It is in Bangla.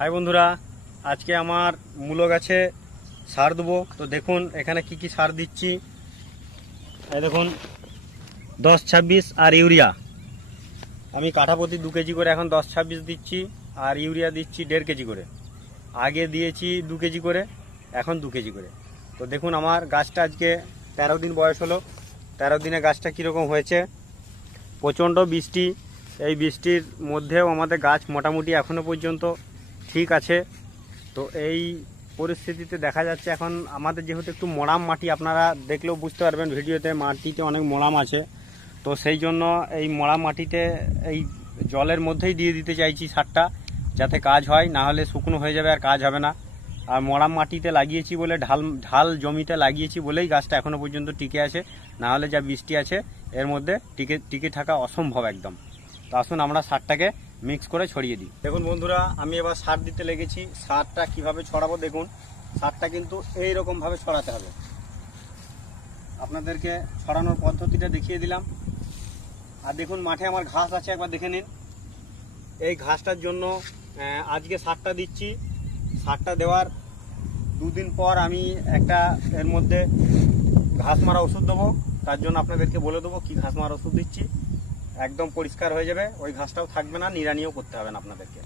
হাই বন্ধুরা, আজকে আমার মূলো গাছে সার দেবো। তো দেখুন এখানে কি কি সার দিচ্ছি। এই দেখুন 10-26 আর ইউরিয়া। আমি কাঠা প্রতি 2 কেজি করে এখন 10-26 দিচ্ছি, আর ইউরিয়া দিচ্ছি 1.5 কেজি করে। আগে দিয়েছি 2 কেজি করে, এখন 2 কেজি করে। তো দেখুন আমার গাছটা আজকে 13 দিন বয়স হলো। 13 দিনে গাছটা কীরকম হয়েছে। প্রচণ্ড বৃষ্টি, এই বৃষ্টির মধ্যেও আমাদের গাছ মোটামুটি এখনও পর্যন্ত ঠিক আছে। তো এই পরিস্থিতিতে দেখা যাচ্ছে এখন আমাদের যেহেতু একটু মোড়াম মাটি, আপনারা দেখলেও বুঝতে পারবেন ভিডিওতে, মাটিতে অনেক মোড়াম আছে। তো সেই জন্য এই মোড়াম মাটিতে এই জলের মধ্যেই দিয়ে দিতে চাইছি সারটা, যাতে কাজ হয়, না হলে শুকনো হয়ে যাবে আর কাজ হবে না। আর মোড়াম মাটিতে লাগিয়েছি বলে, ঢাল জমিতে লাগিয়েছি বলেই গাছটা এখনও পর্যন্ত টিকে আছে, না হলে যা বৃষ্টি আছে এর মধ্যে টিকে থাকা অসম্ভব একদম। তো আসুন আমরা সারটাকে মিক্স করে ছড়িয়ে দিই। দেখুন বন্ধুরা, আমি এবার সার দিতে লেগেছি। সারটা কিভাবে ছড়াবো দেখুন। সারটা কিন্তু এইরকমভাবে ছড়াতে হবে। আপনাদেরকে ছড়ানোর পদ্ধতিটা দেখিয়ে দিলাম। আর দেখুন মাঠে আমার ঘাস আছে, একবার দেখে নিন। এই ঘাসটার জন্য আজকে সারটা দিচ্ছি। সারটা দেওয়ার 2 দিন পর আমি একটা এর মধ্যে ঘাস মারা ওষুধ দেবো। তার জন্য আপনাদেরকে বলে দেবো কি ঘাস মারা ওষুধ দিচ্ছি। একদম পরিষ্কার হয়ে যাবে, ওই ঘাসটাও থাকবে না, নিড়ানিও করতে হবে না আপনাদেরকে।